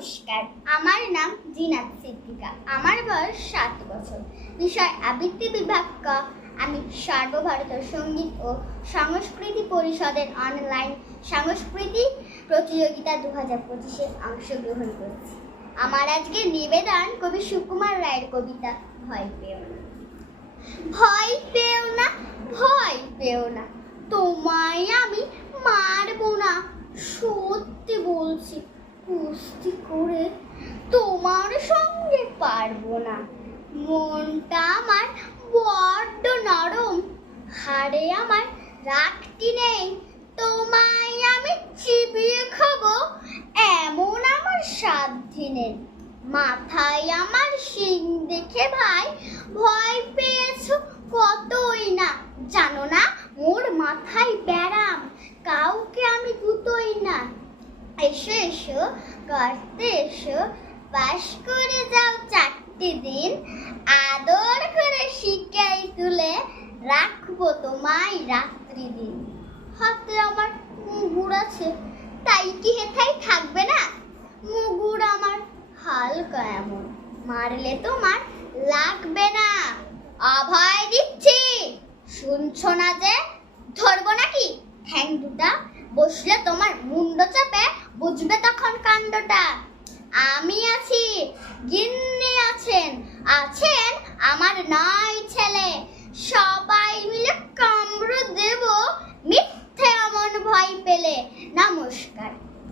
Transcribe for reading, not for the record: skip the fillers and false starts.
নমস্কার, আমার নাম জিনাত সিদ্দিকা। আমার বয়স 7 বছর। বিষয় আবৃত্তি বিভাগ ক। আমি সর্বভারতীয় সঙ্গীত ও সংস্কৃতি পরিষদের অনলাইন সাংস্কৃতিক প্রতিযোগিতা 2025-এ অংশগ্রহণ করছি। আমার আজকে নিবেদন কবি সুকুমার রায়ের কবিতা ভয় পেও না। ভয় পেও না, ভয় পেও না, তোমায় আমি মারবো না। সত্যি বলছি, কুস্তি করে তোমার সঙ্গে পারবো না। মনটা আমার বড্ড নরম, হাড়ে আমার রাখটি নেই। তোমায় আমি চিবিয়ে খাবো এমন আমার সাধ্যি নেই। মাথায় আমার শিং দেখে ভাই ভয় পেয়েছো কতই না। জানো না মোর মাথায় ব্যারাম, কাউকে আমি গুতোই না। এসো এসো গর্তে এসো, বাস করে যাও 4টি দিন। আদর করে শিকাই তুলে রাখবো তোমায় রাত্রি দিন। হাতে আমার মুগুর আছে, তাই কি হেথায় থাকবে না? মুগুর আমার হালকা এমন, মারলে তোমার লাগবে না। অভয় দিচ্ছি, শুনছো না যে? ধরবো নাকি ঠ্যাং দুটা? বসলে তোমার মুন্ড চাপে বুঝবে তখন কাণ্ডটা। আমি আছি, গিন্নি আছেন, আছেন আমার 9 ছেলে। সব